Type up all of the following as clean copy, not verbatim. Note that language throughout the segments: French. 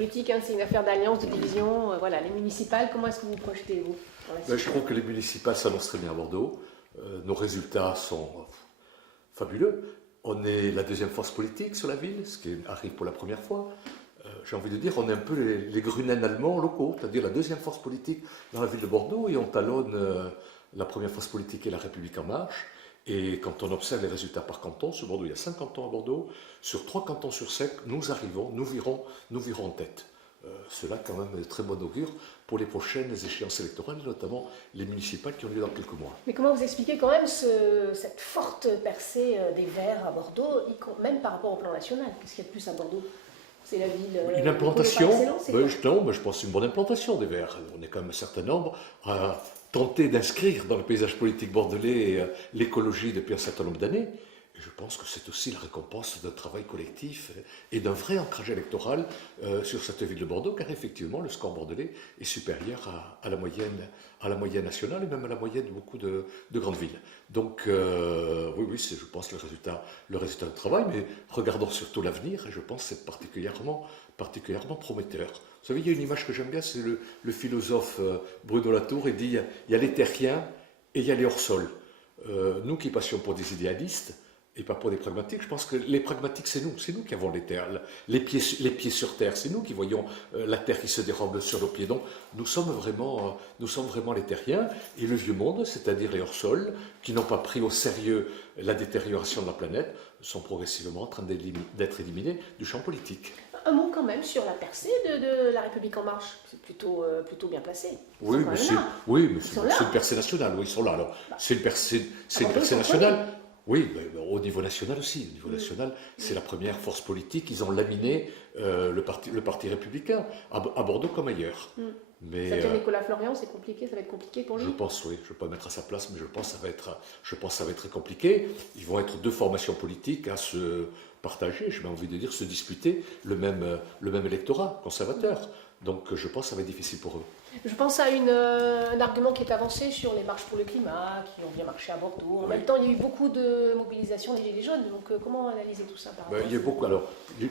politique, hein, c'est une affaire d'alliance, de division. Voilà, les municipales, comment est-ce que vous projetez, vous Je crois que les municipales s'annoncent très bien à Bordeaux. Nos résultats sont fabuleux. On est la deuxième force politique sur la ville, ce qui arrive pour la première fois. J'ai envie de dire, on est un peu les Grünen allemands locaux, c'est-à-dire la deuxième force politique dans la ville de Bordeaux, et on talonne la première force politique et la République en marche. Et quand on observe les résultats par canton, sur Bordeaux, il y a 5 cantons à Bordeaux, sur 3 cantons sur 5, nous arrivons, nous virons en tête. Cela, quand même, est très bon augure pour les prochaines échéances électorales, notamment les municipales qui ont lieu dans quelques mois. Mais comment vous expliquez quand même cette forte percée des Verts à Bordeaux, même par rapport au plan national? Qu'est-ce qu'il y a de plus à Bordeaux? C'est la ville. Une implantation, non, je pense une bonne implantation des Verts. On est quand même un certain nombre à tenter d'inscrire dans le paysage politique bordelais l'écologie depuis un certain nombre d'années. Et je pense que c'est aussi la récompense d'un travail collectif et d'un vrai ancrage électoral sur cette ville de Bordeaux, car effectivement, le score bordelais est supérieur à la moyenne nationale et même à la moyenne de beaucoup de grandes villes. Donc, oui, c'est, je pense, le résultat du travail, mais regardons surtout l'avenir, et je pense que c'est particulièrement prometteur. Vous savez, il y a une image que j'aime bien, c'est le philosophe Bruno Latour, il dit il y a les terriens et il y a les hors-sol. Nous qui passions pour des idéalistes, et pas pour des pragmatiques, je pense que les pragmatiques, c'est nous qui avons les terres, les pieds sur terre, c'est nous qui voyons la terre qui se dérobe sur nos pieds. Donc nous sommes vraiment les terriens, et le vieux monde, c'est-à-dire les hors-sols, qui n'ont pas pris au sérieux la détérioration de la planète, sont progressivement en train d'être éliminés du champ politique. Un mot quand même sur la percée de la République en marche, c'est plutôt bien placé. Oui, mais c'est une percée nationale, oui, ils sont là. Alors, c'est une percée nationale. Oui, mais au niveau national aussi. Au niveau national, c'est la première force politique. Ils ont laminé le parti républicain, à Bordeaux comme ailleurs. Mais, ça tient Nicolas Florian, c'est compliqué, ça va être compliqué pour lui? Je pense, oui. Je ne vais pas me mettre à sa place, mais je pense que ça va être très compliqué. Ils vont être deux formations politiques à se partager, j'ai envie de dire, se disputer le même électorat conservateur. Donc je pense que ça va être difficile pour eux. Je pense à un argument qui est avancé sur les marches pour le climat, qui ont bien marché à Bordeaux. En même temps, il y a eu beaucoup de mobilisation des Gilets jaunes. Donc comment analyser tout ça par rapport il y a beaucoup. Alors,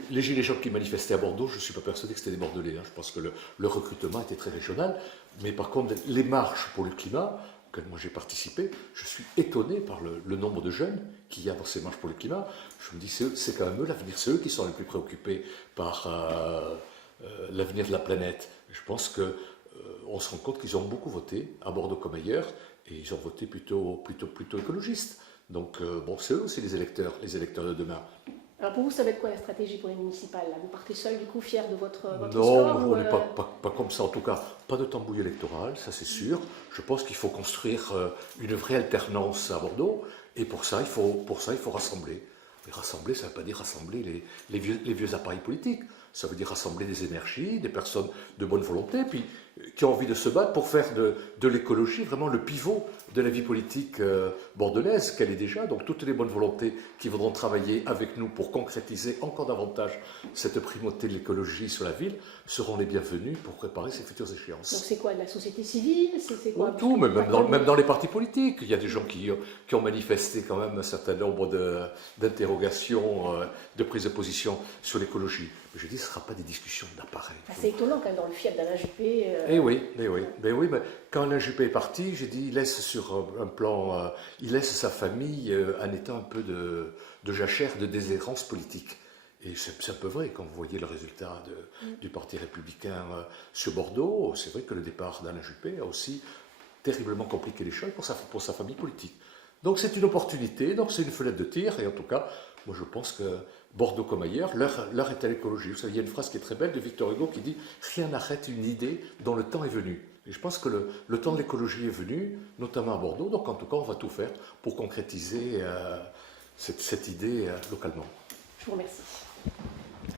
les Gilets jaunes qui manifestaient à Bordeaux, je ne suis pas persuadé que c'était des Bordelais. Je pense que le recrutement était très régional. Mais par contre, les marches pour le climat, auxquelles moi j'ai participé, je suis étonné par le nombre de jeunes qu'il y a dans ces marches pour le climat. Je me dis, c'est quand même eux l'avenir, c'est eux qui sont les plus préoccupés par l'avenir de la planète. Je pense qu'on se rend compte qu'ils ont beaucoup voté, à Bordeaux comme ailleurs, et ils ont voté plutôt écologistes. Donc, c'est eux aussi les électeurs de demain. Alors pour vous, ça va être quoi la stratégie pour les municipales là? Vous partez seul, du coup, fier de votre non, score? Non, on n'est pas comme ça, en tout cas, pas de tambouille électorale, ça c'est sûr. Je pense qu'il faut construire une vraie alternance à Bordeaux, et pour ça, il faut rassembler. Et rassembler, ça ne veut pas dire rassembler les vieux appareils politiques. Ça veut dire rassembler des énergies, des personnes de bonne volonté, puis qui ont envie de se battre pour faire de l'écologie vraiment le pivot de la vie politique bordelaise, qu'elle est déjà. Donc toutes les bonnes volontés qui voudront travailler avec nous pour concrétiser encore davantage cette primauté de l'écologie sur la ville seront les bienvenus pour préparer ces futures échéances. Donc c'est quoi, de la société civile? C'est quoi? Tout, même dans les partis politiques. Il y a des gens qui ont manifesté quand même un certain nombre d'interrogations, de prises de position sur l'écologie. Mais je dis, ce ne sera pas des discussions d'appareil. C'est étonnant quand même dans le fief d'Alain Juppé. Oui, mais quand Alain Juppé est parti, j'ai dit, il laisse sur un plan, il laisse sa famille en état un peu de jachère, de déshérence politique. Et c'est un peu vrai, quand vous voyez le résultat du Parti républicain sur Bordeaux, c'est vrai que le départ d'Alain Juppé a aussi terriblement compliqué les choses pour sa famille politique. Donc c'est une opportunité, donc c'est une fenêtre de tir, et en tout cas, moi je pense que Bordeaux comme ailleurs, l'heure est à l'écologie. Vous savez, il y a une phrase qui est très belle de Victor Hugo qui dit « Rien n'arrête une idée dont le temps est venu ». Et je pense que le temps de l'écologie est venu, notamment à Bordeaux, donc en tout cas on va tout faire pour concrétiser cette idée localement. Je vous remercie.